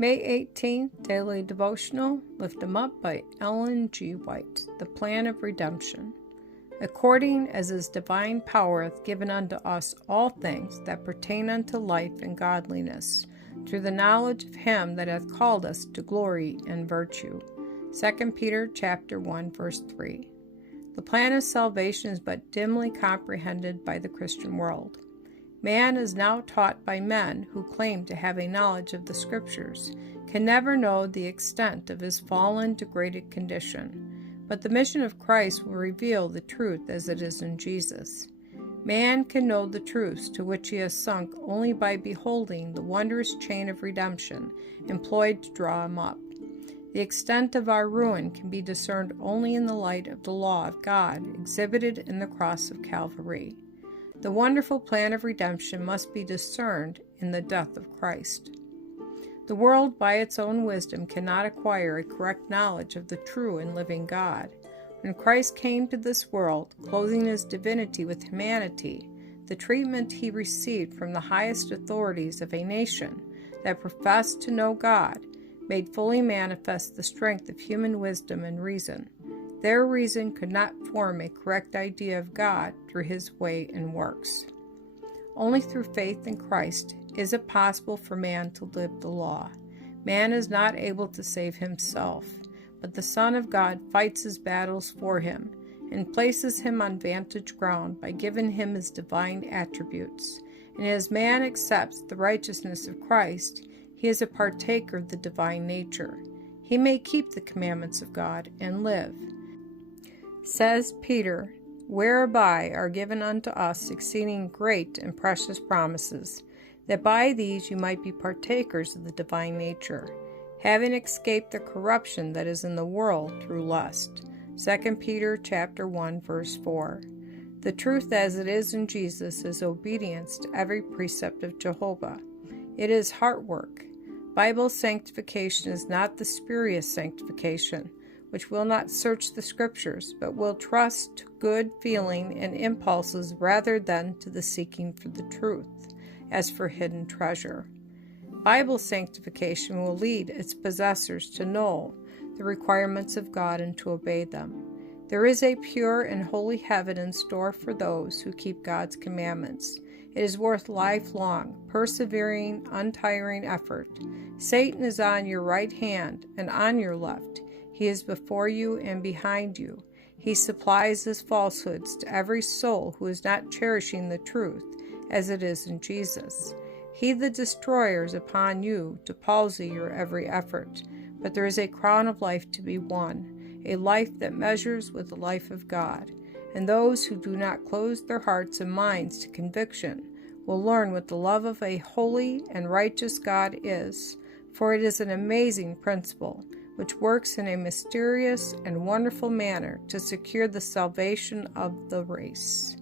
May 18th, Daily Devotional, Lift 'em Up by Ellen G. White, The Plan of Redemption. According as his divine power hath given unto us all things that pertain unto life and godliness, through the knowledge of him that hath called us to glory and virtue. 2 Peter chapter 1, verse 3. The plan of salvation is but dimly comprehended by the Christian world. Man is now taught by men who claim to have a knowledge of the Scriptures, can never know the extent of his fallen, degraded condition. But the mission of Christ will reveal the truth as it is in Jesus. Man can know the truths to which he has sunk only by beholding the wondrous chain of redemption employed to draw him up. The extent of our ruin can be discerned only in the light of the law of God exhibited in the cross of Calvary. The wonderful plan of redemption must be discerned in the death of Christ. The world, by its own wisdom, cannot acquire a correct knowledge of the true and living God. When Christ came to this world, clothing his divinity with humanity, the treatment he received from the highest authorities of a nation that professed to know God made fully manifest the strength of human wisdom and reason. Their reason could not form a correct idea of God through his way and works. Only through faith in Christ is it possible for man to live the law. Man is not able to save himself, but the Son of God fights his battles for him and places him on vantage ground by giving him his divine attributes. And as man accepts the righteousness of Christ, he is a partaker of the divine nature. He may keep the commandments of God and live. Says Peter, whereby are given unto us exceeding great and precious promises, that by these you might be partakers of the divine nature, having escaped the corruption that is in the world through lust. 2 Peter chapter 1, verse 4. The truth as it is in Jesus is obedience to every precept of Jehovah. It is heart work. Bible sanctification is not the spurious sanctification, which will not search the Scriptures, but will trust to good feeling and impulses rather than to the seeking for the truth, as for hidden treasure. Bible sanctification will lead its possessors to know the requirements of God and to obey them. There is a pure and holy heaven in store for those who keep God's commandments. It is worth lifelong, persevering, untiring effort. Satan is on your right hand and on your left. He is before you and behind you. He supplies his falsehoods to every soul who is not cherishing the truth as it is in Jesus. He, the destroyer, is upon you to palsy your every effort. But there is a crown of life to be won, a life that measures with the life of God. And those who do not close their hearts and minds to conviction will learn what the love of a holy and righteous God is, for it is an amazing principle which works in a mysterious and wonderful manner to secure the salvation of the race.